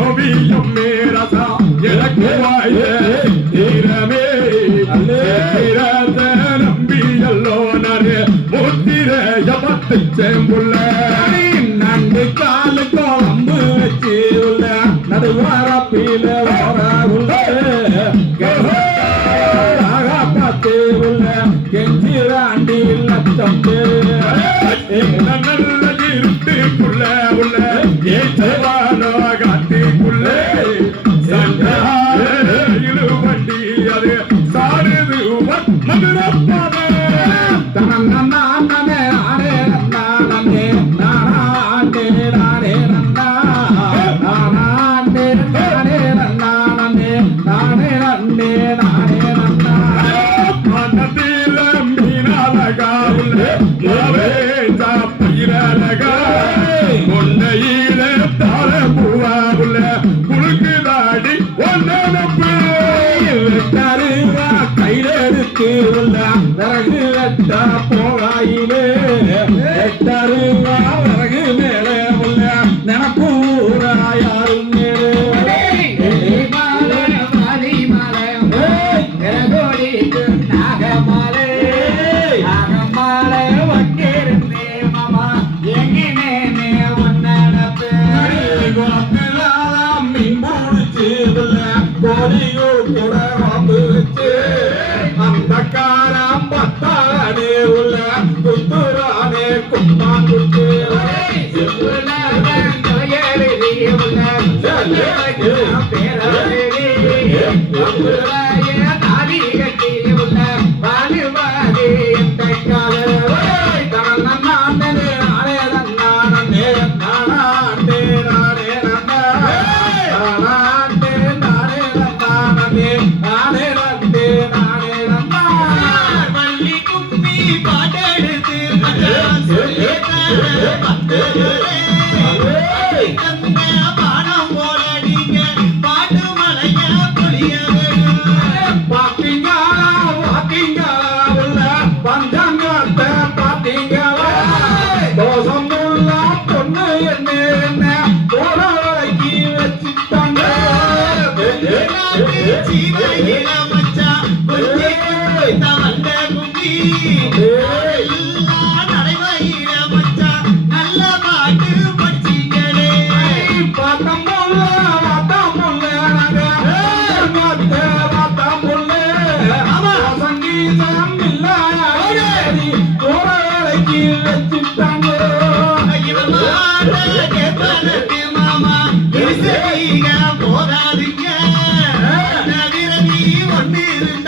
ஓவியம் மேரசா எனக்கு வாய தீரமே நம்பியல்லோ நரே முத்திரையபத்தை சேம்புள்ள நண்டு காலு குழம்பு வச்சு உள்ள நடுவாரப்பில உள்ள பார்த்து உள்ள கெஞ்சிராண்டி லட்சம் நல்ல இருட்டுக்குள்ள உள்ள ஏற்றவானோ காட்டுக்குள்ள வண்டி அது சாடுது மதுரப்பாத கொண்டையில தாழ பூவாவுல குழுக்குதாடி ஒன்னப்பு கையில இருக்கு உள்ள விறகு வெட்ட போகாயிலே எட்டருவா விறகு மேல உள்ள நினப்பூராயாரும் அந்த காரம் பத்தானே உள்ள குத்துரானே கும்பாங்குட்டு பானம் போல நீங்க பாட்டு மலைய பொழிய பாத்தீங்களா பாத்தீங்களா உள்ள பஞ்சாங்கத்தை பாத்தீங்களா தோசம் உள்ள பொண்ணு என்ன போற வரைக்கு வச்சுட்டாங்க சீமையில மச்சா கொஞ்சி தவண்ட கும்பி நடைமையில மச்சா நல்ல பாட்டு படிச்சீங்களே சங்கீதம் இல்ல வச்சுட்டாங்க மாமா போதாதுங்க ஒன்னு இருந்தா